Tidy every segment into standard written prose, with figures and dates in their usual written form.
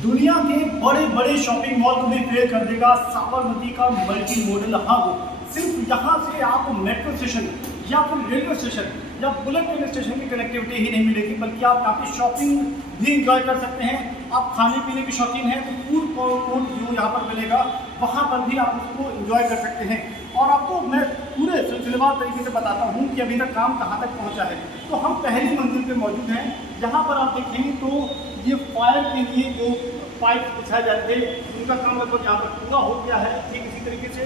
दुनिया के बड़े बड़े शॉपिंग मॉल को भी फेल कर देगा साबरमती का मल्टी मॉडल हब। सिर्फ यहाँ से आप मेट्रो स्टेशन या फिर रेलवे स्टेशन या बुलेट ट्रेन स्टेशन की कनेक्टिविटी ही नहीं मिलेगी, बल्कि आप यहाँ पे शॉपिंग भी इंजॉय कर सकते हैं। आप खाने पीने के शौकीन हैं तो फूड कोर्ट जो यहाँ पर मिलेगा वहाँ पर भी आप उसको इंजॉय कर सकते हैं। और आपको मैं पूरे सिलसिलेवार तरीके से बताता हूँ कि अभी तक काम कहाँ तक पहुँचा है। तो हम पहली मंजिल पे मौजूद हैं, जहाँ पर आप देखेंगे तो ये फायर के लिए जो पाइप बिछाए जाते थे उनका काम लगभग यहाँ पर पूरा हो गया है। ठीक इसी तरीके से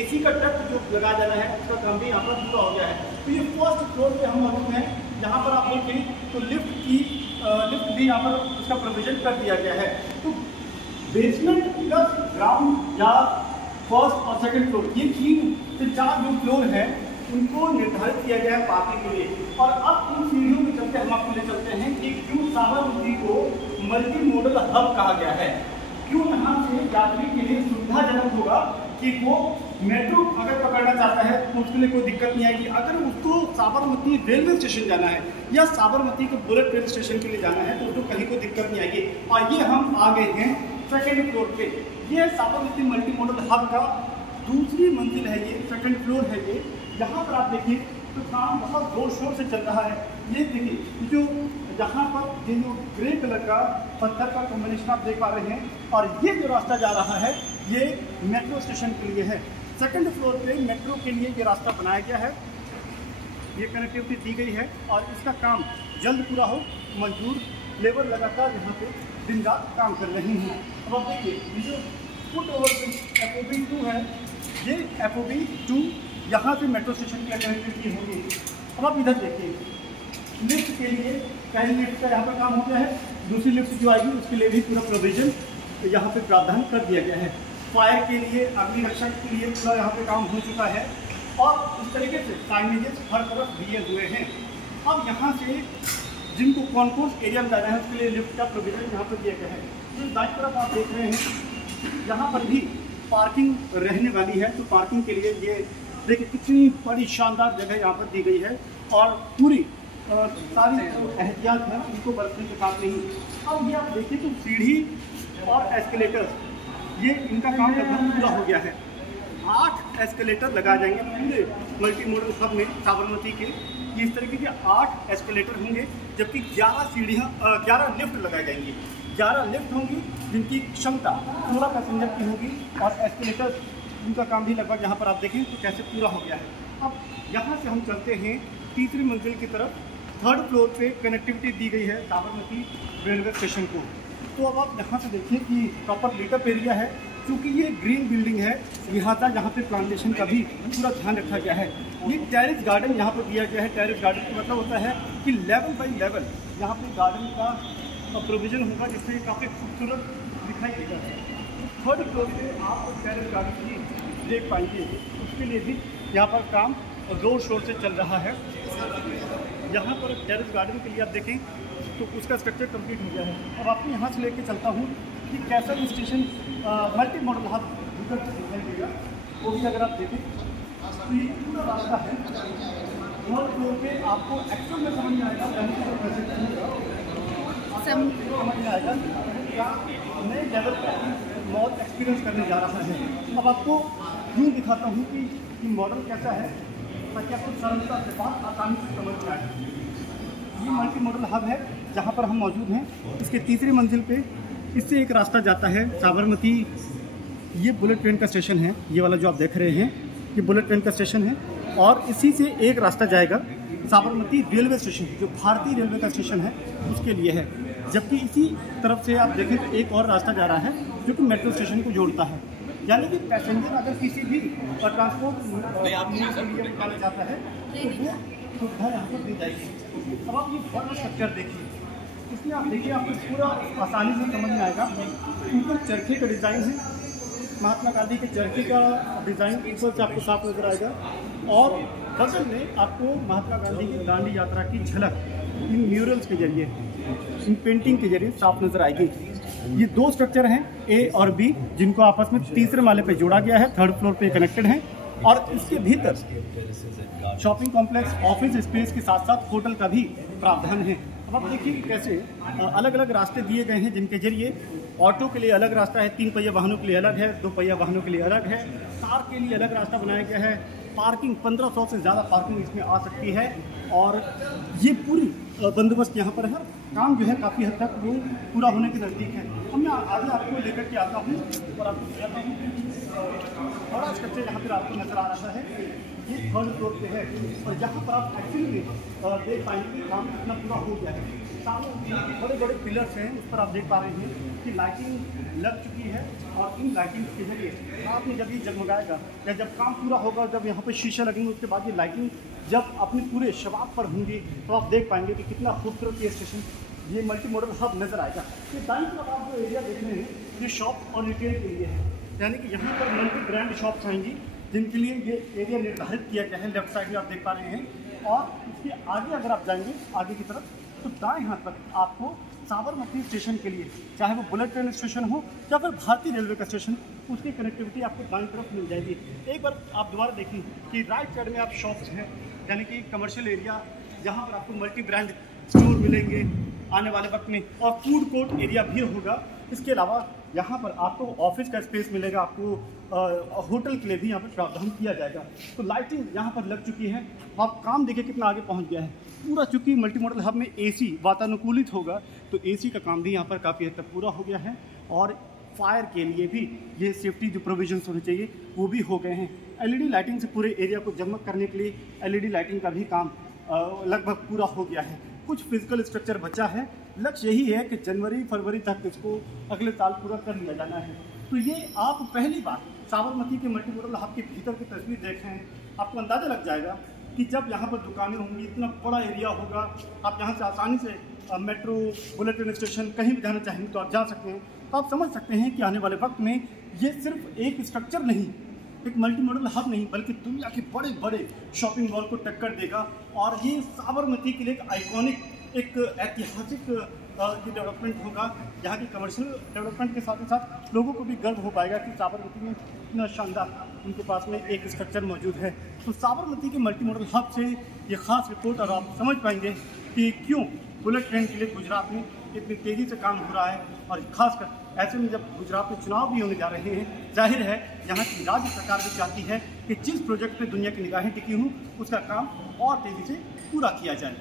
एसी का डक्ट जो लगाया जाना है उसका काम भी यहाँ पर पूरा हो गया है। तो ये फर्स्ट फ्लोर पे हम मौजूद हैं, जहाँ पर आप देखें तो लिफ्ट भी यहाँ पर उसका प्रोविजन कर दिया गया है। तो बेसमेंट प्लस ग्राउंड या फर्स्ट और सेकंड फ्लोर ये 3 से 4 जो फ्लोर है उनको निर्धारित किया गया है पार्किंग के लिए। और अब इन सीढ़ियों में चलते हम आपको ले चलते हैं कि क्यों साबरमती को मल्टी मॉडल हब कहा गया है, क्यों यहाँ से यात्री के लिए सुविधाजनक होगा कि वो मेट्रो अगर पकड़ना चाहता है तो उसके लिए कोई दिक्कत नहीं आएगी। अगर उसको साबरमती रेलवे स्टेशन जाना है या साबरमती के बुलेट ट्रेन स्टेशन के लिए जाना है तो उसको कहीं कोई दिक्कत नहीं आएगी। और ये हम आ गए हैं सेकेंड फ्लोर पे। ये साबरमती मल्टी मॉडल हब का दूसरी मंजिल है, ये सेकेंड फ्लोर है। ये यहाँ पर आप देखिए तो काम बहुत जोर शोर से चल रहा है। ये देखिए जो यहाँ पर ये जो ग्रे कलर का पत्थर का कॉम्बिनेशन आप देख पा रहे हैं, और ये जो रास्ता जा रहा है ये मेट्रो स्टेशन के लिए है। सेकंड फ्लोर पे मेट्रो के लिए ये रास्ता बनाया गया है, ये कनेक्टिविटी दी गई है और इसका काम जल्द पूरा हो। मजदूर लेबर लगातार यहाँ पे दिन रात काम कर रही हैं। अब आप देखिए ये जो फुट ओवर FOB 2 है, ये FOB 2 यहाँ से मेट्रो स्टेशन की कनेक्टिविटी होगी। अब आप इधर देखिए लिफ्ट के लिए पहली लिफ्ट का यहाँ पर काम हो गया है, दूसरी लिफ्ट जो आएगी उसके लिए भी पूरा प्रोविजन यहाँ पे प्रावधान कर दिया गया है। फायर के लिए अग्निरक्षक के लिए पूरा यहाँ पे काम हो चुका है और इस तरीके से साइनेजेस हर तरफ दिए हुए हैं। अब यहाँ से जिनको कॉन्कोर्स एरिया में जाना है उसके लिए लिफ्ट का प्रोविजन यहाँ पर दिया गया है। जो दाईं तरफ आप देख रहे हैं यहाँ पर भी पार्किंग रहने वाली है, तो पार्किंग के लिए ये देखिए कितनी बड़ी शानदार जगह यहाँ पर दी गई है और पूरी सारी एहतियात है उनको बरतने के साथ नहीं। अब ये आप देखिए तो सीढ़ी और एस्केलेटर ये इनका काम लगभग पूरा हो गया है। 8 एस्केलेटर लगाए जाएंगे पूरे मल्टी मॉडल हब में साबरमती के। ये इस तरीके के 8 एस्केलेटर होंगे, जबकि 11 लिफ्ट लगाए जाएंगे। 11 लिफ्ट होंगी जिनकी क्षमता 16 पैसेंजर की होगी और एस्केलेटर उनका काम भी लगभग यहाँ पर आप देखें तो कैसे पूरा हो गया है। अब यहाँ से हम चलते हैं तीसरी मंजिल की तरफ। थर्ड फ्लोर पे कनेक्टिविटी दी गई है साबरमती रेलवे स्टेशन को। तो अब आप यहाँ से देखिए कि प्रॉपर लीटअप एरिया है, क्योंकि ये ग्रीन बिल्डिंग है लिहाजा यहाँ पे प्लांटेशन का भी पूरा ध्यान रखा गया है। ये टेरेस गार्डन यहाँ पर दिया गया है। टेरेस गार्डन का मतलब होता है कि लेवल बाई लेवल यहाँ पे गार्डन का प्रोविजन होगा, जिससे काफ़ी खूबसूरत दिखाई देगा। थर्ड फ्लोर पे आप टेरेस गार्डन भी देख पाएंगे, उसके लिए भी यहाँ पर काम जोर शोर से चल रहा है। यहाँ पर टेरेस गार्डन के लिए आप देखें तो उसका स्ट्रक्चर कंप्लीट हो गया है। अब आपको यहाँ से लेके चलता हूँ कि कैसा स्टेशन मल्टी मॉडल हब दिखाई देगा, वो भी अगर आप देखें तो ये पूरा रास्ता है। थर्ड फ्लोर पे आपको एक्चुअल में समझ में आएगा, समझ में आएगा क्या नए लेवल पर मॉल एक्सपीरियंस करने जा रहा है। अब आपको यूँ दिखाता हूँ कि मॉडल कैसा है, ताकि आपको सरलता से बात आसानी से समझ में आए। ये मल्टी मॉडल हब है जहाँ पर हम मौजूद हैं। इसके तीसरी मंजिल पे इससे एक रास्ता जाता है साबरमती। ये बुलेट ट्रेन का स्टेशन है, ये वाला जो आप देख रहे हैं ये बुलेट ट्रेन का स्टेशन है, और इसी से एक रास्ता जाएगा साबरमती रेलवे स्टेशन, जो भारतीय रेलवे का स्टेशन है उसके लिए है। जबकि इसी तरफ से आप देखें तो एक और रास्ता जा रहा है जो कि मेट्रो स्टेशन को जोड़ता है। यानी कि पैसेंजर अगर किसी भी ट्रांसपोर्ट के लिए निकाला जाता है तो वो सुविधा यहाँ पर दी जाएगी। अब आप ये बड़ा स्ट्रक्चर देखिए, इसमें आप देखिए आपको पूरा आसानी से समझ में आएगा। ऊपर चरखे का डिज़ाइन है, महात्मा गांधी के चरखे का डिज़ाइन ऊपर से आपको साफ नजर आएगा, और बगल में आपको महात्मा गांधी की दांडी यात्रा की झलक इन म्यूरल्स के जरिए, इन पेंटिंग के जरिए साफ नजर आएगी। ये 2 स्ट्रक्चर हैं A और B, जिनको आपस में तीसरे माले पे जोड़ा गया है। थर्ड फ्लोर पे कनेक्टेड हैं और इसके भीतर शॉपिंग कॉम्प्लेक्स, ऑफिस स्पेस के साथ साथ होटल का भी प्रावधान है। अब अब आप देखिए कि कैसे अलग अलग रास्ते दिए गए हैं, जिनके जरिए ऑटो के लिए अलग रास्ता है, 3 पहिया वाहनों के लिए अलग है, 2 पहिया वाहनों के लिए अलग है, कार के लिए अलग रास्ता बनाया गया है। पार्किंग 1500 से ज़्यादा पार्किंग इसमें आ सकती है और ये पूरी बंदोबस्त यहाँ पर है। काम जो है काफ़ी हद तक वो पूरा होने के नज़दीक है। हम मैं आगे आपको लेकर के आता हूँ और आपको दिखाता हूँ। बड़ा स्ट्रक्चर यहाँ पर आपको नज़र आ रहा है, ये 3rd फ्लोर पे है और यहाँ पर आप एक्चुअली देख पाएंगे कि काम कितना पूरा हो गया है। सामने बड़े बड़े पिलर्स हैं, उस पर आप देख पा रहे हैं कि लाइटिंग लग चुकी है और इन लाइटिंग के जरिए आपने जब ये जगमगाएगा या जब काम पूरा होगा, जब यहाँ पे शीशे लगेंगे, उसके बाद ये लाइटिंग जब अपने पूरे शबाब पर होंगी तो आप देख पाएंगे कि कितना खूबसूरत ये स्टेशन, ये मल्टी मॉडल हब नज़र आएगा। ये दाईं तरफ आप जो एरिया देख रहे हैं ये शॉप और रिटेल के लिए है, यानी कि यहाँ पर मल्टी ब्रांड शॉप्स आएंगी जिनके लिए ये एरिया निर्धारित किया गया है। लेफ्ट साइड में आप देख पा रहे हैं और इसके आगे अगर आप जाएंगे आगे की तरफ तो दाएं हाथ पर आपको साबरमती स्टेशन के लिए, चाहे वो बुलेट ट्रेन स्टेशन हो या फिर भारतीय रेलवे का स्टेशन, उसकी कनेक्टिविटी आपको दाएं तरफ मिल जाएगी। एक बार आप दोबारा देखिए कि राइट साइड में आप शॉप्स हैं, यानी कि कमर्शियल एरिया जहाँ पर आपको मल्टी ब्रांड स्टोर मिलेंगे आने वाले वक्त में, और फूड कोर्ट एरिया भी होगा। इसके अलावा यहाँ पर आपको ऑफिस का स्पेस मिलेगा, आपको होटल के लिए भी यहाँ पर प्रावधान किया जाएगा। तो लाइटिंग यहाँ पर लग चुकी है। आप काम देखिए कितना आगे पहुँच गया है पूरा। चूँकि मल्टी मॉडल हब में AC वातानुकूलित होगा तो AC का काम भी यहाँ पर काफ़ी हद तक पूरा हो गया है और फायर के लिए भी ये सेफ्टी जो प्रोविजंस होने चाहिए वो भी हो गए हैं। LED लाइटिंग से पूरे एरिया को जगमग करने के लिए LED लाइटिंग का भी काम लगभग पूरा हो गया है। कुछ फिजिकल स्ट्रक्चर बचा है, लक्ष्य यही है कि जनवरी-फरवरी तक इसको अगले साल पूरा कर लिया जाना है। तो ये आप पहली बार साबरमती के मल्टी मॉडल हब के भीतर की तस्वीर देख रहे हैं, आपको अंदाज़ा लग जाएगा कि जब यहाँ पर दुकानें होंगी, इतना बड़ा एरिया होगा, आप यहाँ से आसानी से मेट्रो, बुलेट ट्रेन स्टेशन कहीं भी जाना चाहेंगे तो आप जा सकते हैं। तो आप समझ सकते हैं कि आने वाले वक्त में ये सिर्फ एक स्ट्रक्चर नहीं, एक मल्टी मॉडल हब नहीं, बल्कि दुनिया के बड़े बड़े शॉपिंग मॉल को टक्कर देगा। और ये साबरमती के लिए एक आइकॉनिक, एक ऐतिहासिक ये डेवलपमेंट होगा, जहाँ की कमर्शियल डेवलपमेंट के साथ ही साथ लोगों को भी गर्व हो पाएगा कि साबरमती में इतना शानदार उनके पास में एक स्ट्रक्चर मौजूद है। तो साबरमती के मल्टी मॉडल हब से ये खास रिपोर्ट और आप समझ पाएंगे कि क्यों बुलेट ट्रेन के लिए गुजरात में इतनी तेज़ी से काम हो रहा है। और खासकर ऐसे में जब गुजरात में चुनाव भी होने जा रहे हैं, जाहिर है यहाँ की राज्य सरकार भी चाहती है कि जिस प्रोजेक्ट पे दुनिया की निगाहें टिकी हों उसका काम और तेज़ी से पूरा किया जाए।